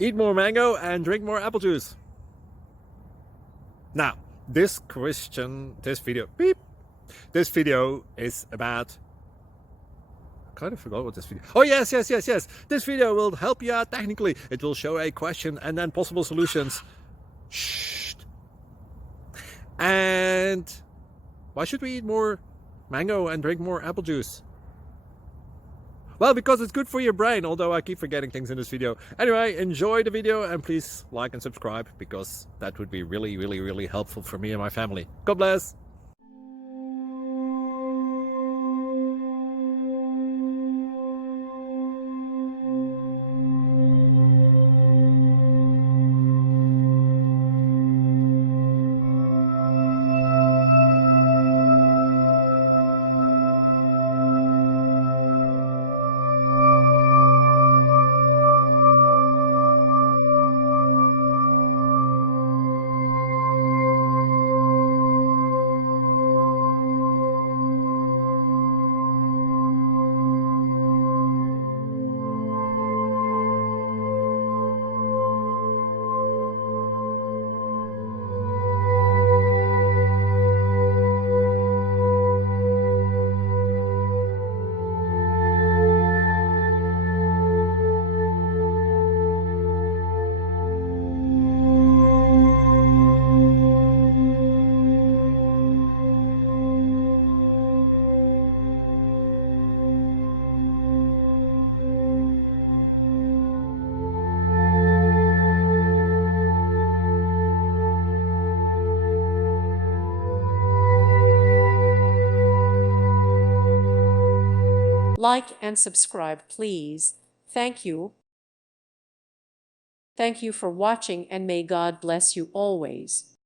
Eat more mango and drink more apple juice. Now, this video is about, I kind of forgot what this video. Oh, yes. This video will help you out technically. It will show a question and then possible solutions. Shh. And why should we eat more mango and drink more apple juice? Well, because it's good for your brain, although I keep forgetting things in this video. Anyway, enjoy the video and please like and subscribe, because that would be really helpful for me and my family. God bless! Like and subscribe, please. Thank you. Thank you for watching, and may God bless you always.